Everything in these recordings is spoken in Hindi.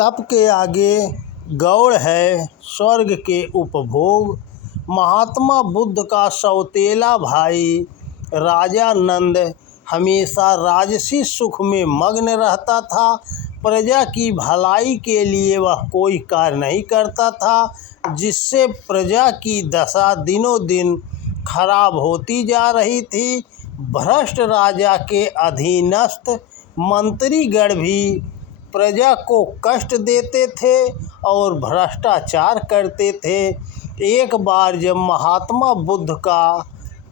तप के आगे गौड़ है स्वर्ग के उपभोग। महात्मा बुद्ध का सौतेला भाई राजा नंद हमेशा राजसी सुख में मग्न रहता था। प्रजा की भलाई के लिए वह कोई कार्य नहीं करता था, जिससे प्रजा की दशा दिनों दिन खराब होती जा रही थी। भ्रष्ट राजा के अधीनस्थ मंत्रीगण भी प्रजा को कष्ट देते थे और भ्रष्टाचार करते थे। एक बार जब महात्मा बुद्ध का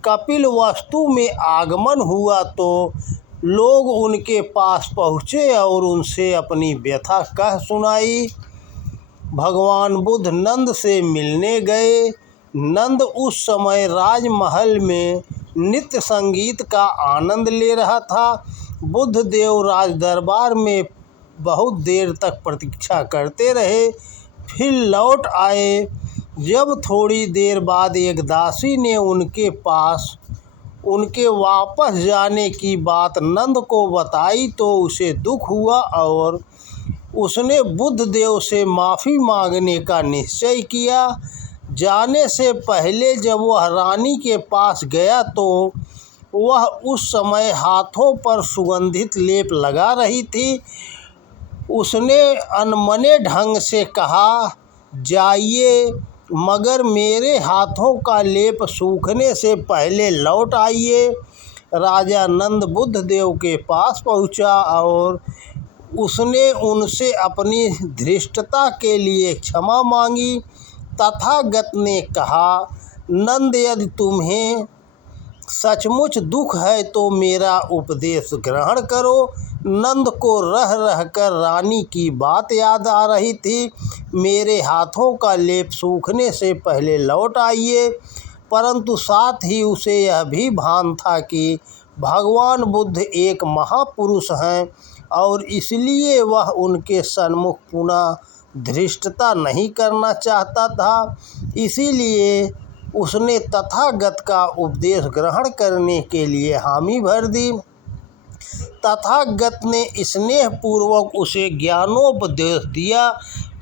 कपिलवस्तु में आगमन हुआ तो लोग उनके पास पहुँचे और उनसे अपनी व्यथा कह सुनाई। भगवान बुद्ध नंद से मिलने गए। नंद उस समय राजमहल में नित्य संगीत का आनंद ले रहा था। बुद्ध देव राज दरबार में बहुत देर तक प्रतीक्षा करते रहे, फिर लौट आए। जब थोड़ी देर बाद एक दासी ने उनके पास उनके वापस जाने की बात नंद को बताई तो उसे दुख हुआ और उसने बुद्ध देव से माफ़ी मांगने का निश्चय किया। जाने से पहले जब वह रानी के पास गया तो वह उस समय हाथों पर सुगंधित लेप लगा रही थी। उसने अनमने ढंग से कहा, जाइए, मगर मेरे हाथों का लेप सूखने से पहले लौट आइए। राजा नंद बुद्ध देव के पास पहुंचा और उसने उनसे अपनी धृष्टता के लिए क्षमा मांगी। तथागत ने कहा, नंद, यदि तुम्हें सचमुच दुख है तो मेरा उपदेश ग्रहण करो। नंद को रह रहकर रानी की बात याद आ रही थी। मेरे हाथों का लेप सूखने से पहले लौट आइए। परंतु साथ ही उसे यह भी भान था कि भगवान बुद्ध एक महापुरुष हैं और इसलिए वह उनके सन्मुख पुनः धृष्टता नहीं करना चाहता था। इसीलिए उसने तथागत का उपदेश ग्रहण करने के लिए हामी भर दी। तथागत ने स्नेहपूर्वक उसे ज्ञानोपदेश दिया,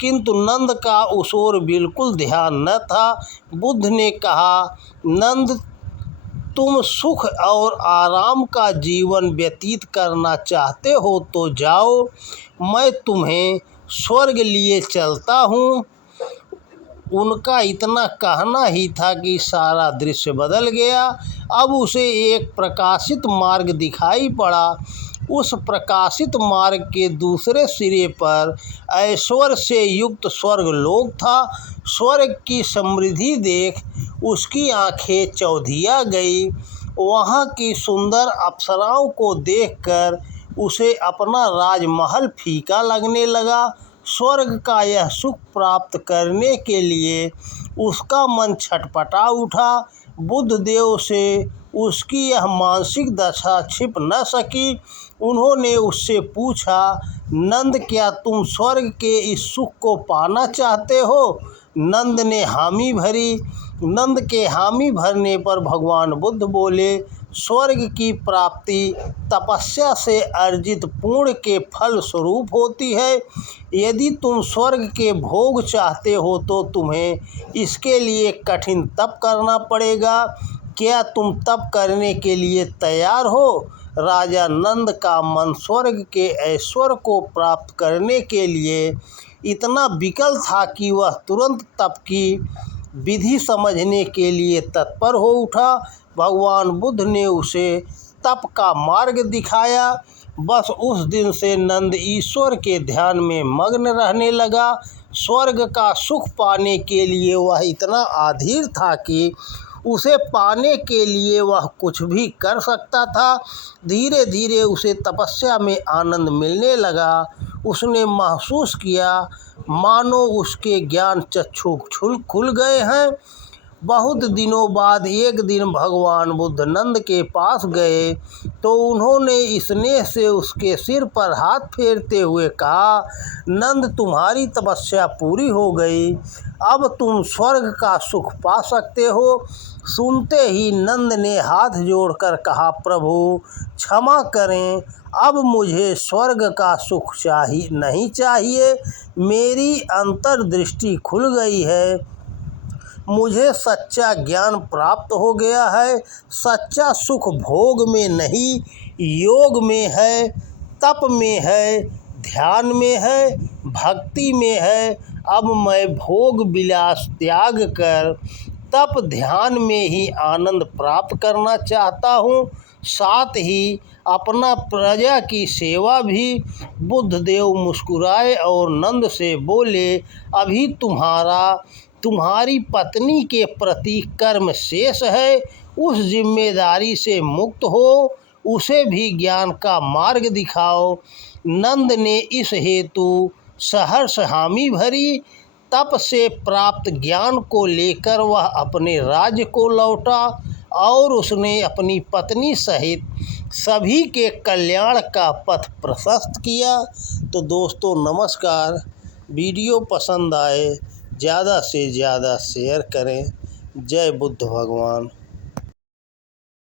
किंतु नंद का उस ओर बिल्कुल ध्यान न था। बुद्ध ने कहा, नंद, तुम सुख और आराम का जीवन व्यतीत करना चाहते हो तो जाओ, मैं तुम्हें स्वर्ग लिए चलता हूँ। उनका इतना कहना ही था कि सारा दृश्य बदल गया। अब उसे एक प्रकाशित मार्ग दिखाई पड़ा। उस प्रकाशित मार्ग के दूसरे सिरे पर ऐश्वर्य से युक्त स्वर्ग लोक था। स्वर्ग की समृद्धि देख उसकी आंखें चौधिया गई। वहाँ की सुंदर अप्सराओं को देखकर उसे अपना राजमहल फीका लगने लगा। स्वर्ग का यह सुख प्राप्त करने के लिए उसका मन छटपटा उठा। बुद्ध देव से उसकी यह मानसिक दशा छिप न सकी। उन्होंने उससे पूछा, नंद, क्या तुम स्वर्ग के इस सुख को पाना चाहते हो? नंद ने हामी भरी। नंद के हामी भरने पर भगवान बुद्ध बोले, स्वर्ग की प्राप्ति तपस्या से अर्जित पुण्य के फल स्वरूप होती है। यदि तुम स्वर्ग के भोग चाहते हो तो तुम्हें इसके लिए कठिन तप करना पड़ेगा। क्या तुम तप करने के लिए तैयार हो? राजा नंद का मन स्वर्ग के ऐश्वर्य को प्राप्त करने के लिए इतना विकल था कि वह तुरंत तप की विधि समझने के लिए तत्पर हो उठा। भगवान बुद्ध ने उसे तप का मार्ग दिखाया। बस उस दिन से नंद ईश्वर के ध्यान में मग्न रहने लगा। स्वर्ग का सुख पाने के लिए वह इतना अधीर था कि उसे पाने के लिए वह कुछ भी कर सकता था। धीरे धीरे उसे तपस्या में आनंद मिलने लगा। उसने महसूस किया मानो उसके ज्ञान चक्षु खुल गए हैं। बहुत दिनों बाद एक दिन भगवान बुद्ध नंद के पास गए तो उन्होंने स्नेह से उसके सिर पर हाथ फेरते हुए कहा, नंद, तुम्हारी तपस्या पूरी हो गई, अब तुम स्वर्ग का सुख पा सकते हो। सुनते ही नंद ने हाथ जोड़कर कहा, प्रभु क्षमा करें, अब मुझे स्वर्ग का सुख नहीं चाहिए। मेरी अंतर्दृष्टि खुल गई है, मुझे सच्चा ज्ञान प्राप्त हो गया है। सच्चा सुख भोग में नहीं, योग में है, तप में है, ध्यान में है, भक्ति में है। अब मैं भोग विलास त्याग कर तप ध्यान में ही आनंद प्राप्त करना चाहता हूँ, साथ ही अपना प्रजा की सेवा भी। बुद्धदेव मुस्कुराए और नंद से बोले, अभी तुम्हारी पत्नी के प्रति कर्म शेष है, उस जिम्मेदारी से मुक्त हो, उसे भी ज्ञान का मार्ग दिखाओ। नंद ने इस हेतु सहर्ष हामी भरी। तप से प्राप्त ज्ञान को लेकर वह अपने राज्य को लौटा और उसने अपनी पत्नी सहित सभी के कल्याण का पथ प्रशस्त किया। तो दोस्तों नमस्कार, वीडियो पसंद आए ज़्यादा से ज़्यादा शेयर करें। जय बुद्ध भगवान।